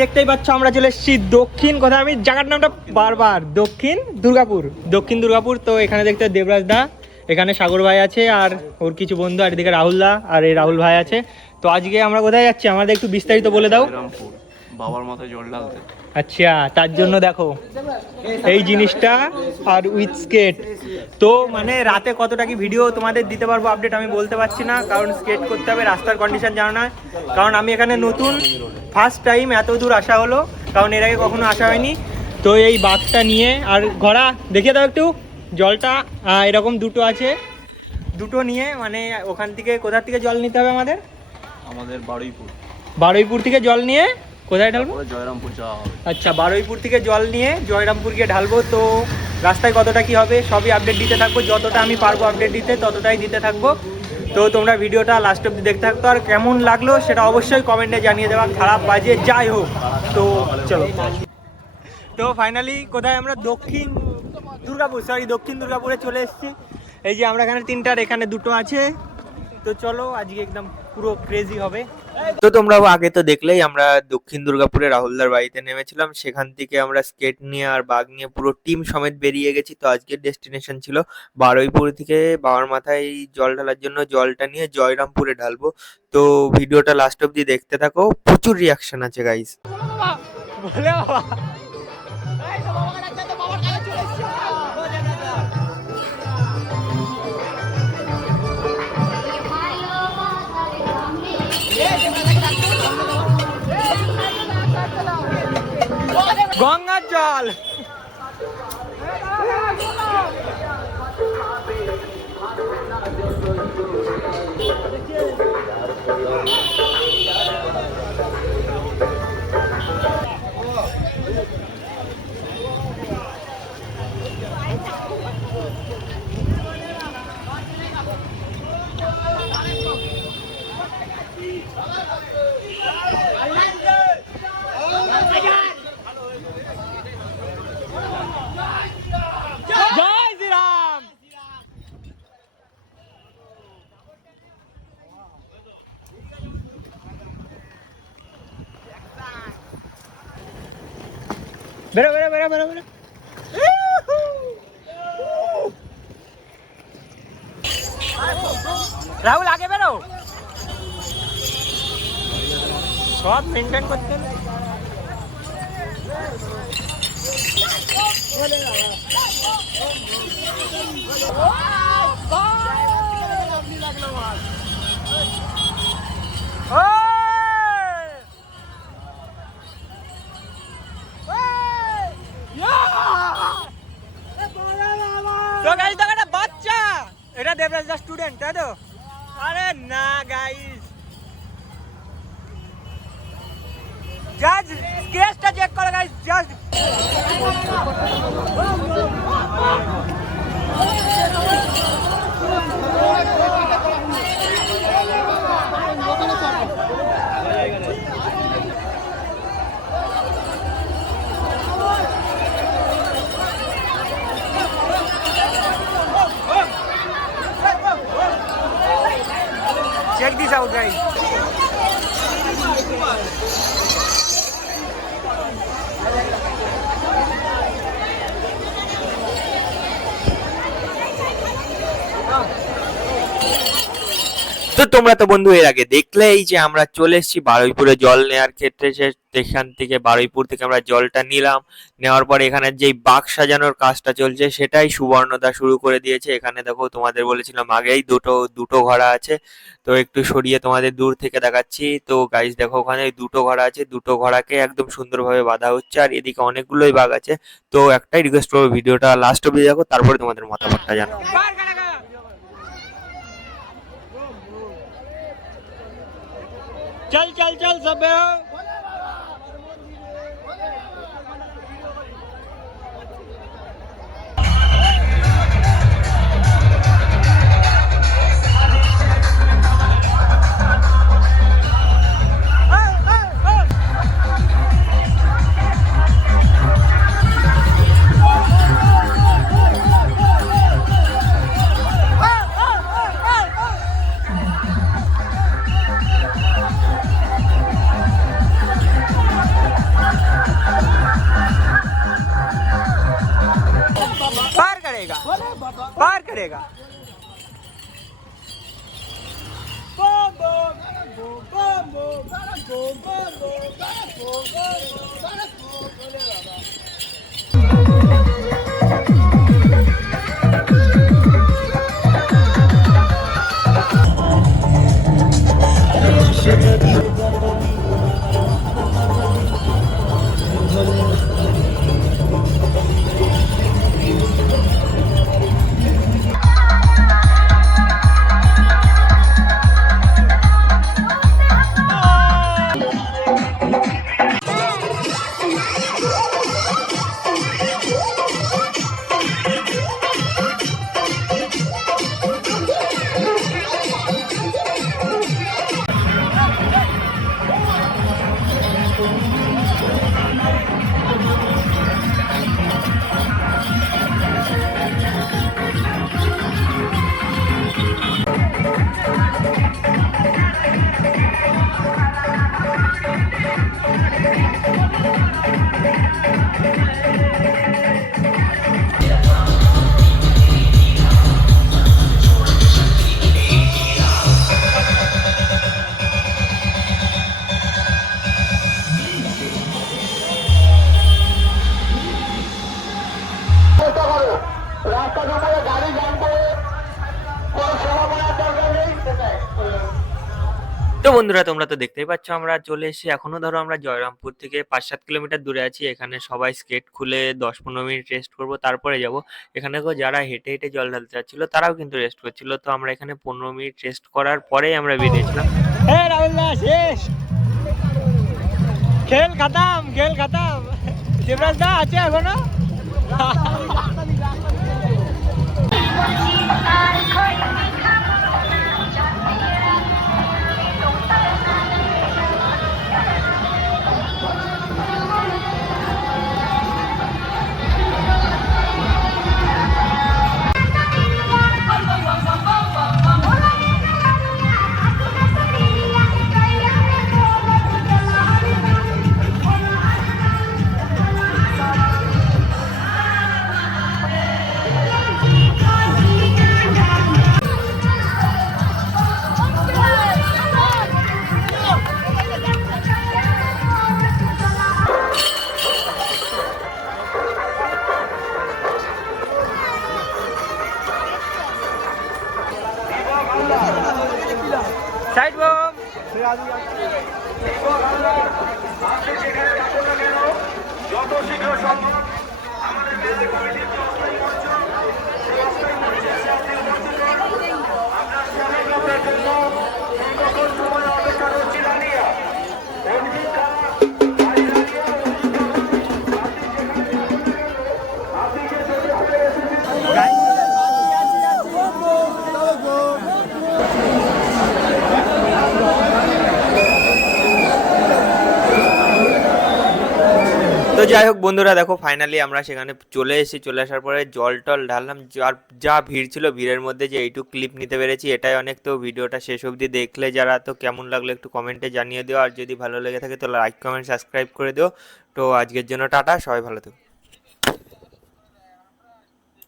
দেখতেই পাচ্ছ আমরা চলে এসেছি দক্ষিণ, কোথায় আমি জায়গার নামটা বারবার, দক্ষিণ দুর্গাপুর। তো এখানে দেখতে দেবরাজ দা, এখানে সাগর ভাই আছে আর ওর কিছু বন্ধু, আর এদিকে রাহুল দা আর এই রাহুল ভাই আছে। তো আজকে আমরা কোথায় যাচ্ছি আমাদের একটু বিস্তারিত বলে দাও। বাবার মাথায় জল ঢালতে। আচ্ছা, তার জন্য দেখো এই জিনিসটা আর উইথ স্কেট। তো মানে রাতে কতটা কি ভিডিও তোমাদের দিতে পারবো আপডেট আমি বলতে পারছি না, কারণ স্কেট করতে হবে, রাস্তার কন্ডিশন জানা নয়, কারণ আমি এখানে নতুন, ফার্স্ট টাইম এত দূর আসা হলো, কারণ এর আগে কখনো আসা হয়নি। তো এই বাঘটা নিয়ে আর ঘোড়া দেখিয়ে দাও একটু, জলটা এরকম দুটো আছে, দুটো নিয়ে মানে ওখান থেকে কোথা থেকে জল নিতে হবে আমাদের বারুইপুর থেকে জল নিয়ে কোথায় ঢালবো? জয়রামপুর যাওয়া হবে। আচ্ছা, বারুইপুর থেকে জল নিয়ে জয়রামপুর গিয়ে ঢালবো। তো রাস্তায় কতটা কি হবে সবই আপডেট দিতে থাকবো, যতটা আমি পারবো আপডেট দিতে ততটাই দিতে থাকবো। তো তোমরা ভিডিওটা লাস্ট অব্দি দেখতে থাকতো, আর কেমন লাগলো সেটা অবশ্যই কমেন্টে জানিয়ে দেওয়া, খারাপ বাজে যাই হোক। তো চলো, তো ফাইনালি কোথায় আমরা দক্ষিণ দুর্গাপুরে চলে এসেছি। এই যে আমরা এখানে তিনটার, এখানে দুটো আছে। তো চলো আজকে একদম পুরো ক্রেজি হবে। তো তোমরা আগে তো দেখলেই আমরা দক্ষিণ দুর্গাপুরে রাহুলদার বাড়িতে নেমেছিলাম, সেখান থেকে আমরা স্কেট নিয়ে আর বাঘ নিয়ে পুরো টিম সমেত বেরিয়ে গেছি। তো আজকের ডেস্টিনেশন ছিল বারুইপুর থেকে বাবার মাথায় জল ঢালার জন্য জলটা নিয়ে জয়রামপুরে ঢালবো। তো ভিডিওটা লাস্ট অব্দি দেখতে থাকো, প্রচুর রিয়াকশন আছে গাইস। গঙ্গার জল বেরো। রাহুল আগে বেরো, সব মেনটেন করতে। বাচ্চা এটা দেবরাজ দা স্টুডেন্ট, তাই তো? আরে না গাইস, জাস্ট কেসটা চেক করো guys, just check this out guys. তো তোমরা তো বন্ধু এর আগে দেখলেই যে আমরা চলে এসেছি বারুইপুরে জল নেওয়ার ক্ষেত্রে, সেখান থেকে বারুইপুর থেকে আমরা জলটা নিলাম। নেওয়ার পরে এখানে যেই বাক্স সাজানোর কাজটা চলছে সেটাই সুবর্ণদা শুরু করে দিয়েছে। এখানে দেখো তোমাদের বলেছিলাম আগেই দুটো ঘোড়া আছে, তো একটু সরিয়ে তোমাদের দূর থেকে দেখাচ্ছি। তো গাইস দেখো ওখানে দুটো ঘোড়া আছে, দুটো ঘোড়াকে একদম সুন্দরভাবে বাঁধা হচ্ছে, আর এদিকে অনেকগুলোই বাঘ আছে। তো একটাই রিকোয়েস্ট করবো, ভিডিওটা লাস্ট অব্দি দেখো, তারপরে তোমাদের মতামতটা জানাও। चल सब पार करेगा। তো বন্ধুরা তোমরা তো দেখতেই পাচ্ছ আমরা চলে এসেছি এখনো ধরো আমরা জয়রামপুর থেকে 5-7 কিলোমিটার দূরে আছি। এখানে সবাই স্কেট খুলে 10-15 মিনিট রেস্ট করব, তারপরে যাব। এখানে যারা হেঁটে হেঁটে জল ঢালতে যাচ্ছিল তারাও কিন্তু রেস্ট করছিল। তো আমরা এখানে 15 মিনিট রেস্ট করার পরেই আমরা বেরিয়েছিলাম। राहुल दा शेष खेल खत्म शिवराज दा আছে এখনো। साइड बम যত শীঘ্র সম্ভব আমাদের মেলা কমিটির পক্ষ আমরা সমগ্রের জন্য দীর্ঘক্ষণ সময় অপেক্ষা করছি রানিয়া তো যাই হোক বন্ধুরা দেখো ফাইনালি আমরা সেখানে চলে এসেছি। চলে আসার পরে জল টল ঢাললাম। যা ভিড় ছিল, ভিড়ের মধ্যে যে এইটুকু ক্লিপ নিতে পেরেছি এটাই অনেক। তো ভিডিওটা শেষ অবধি দেখলে যারা, তো কেমন লাগলো একটু কমেন্টে জানিয়ে দিও। আর যদি ভালো লেগে থাকে তো লাইক কমেন্ট সাবস্ক্রাইব করে দিও। তো আজকের জন্য টাটা, সবাই ভালো থেকো।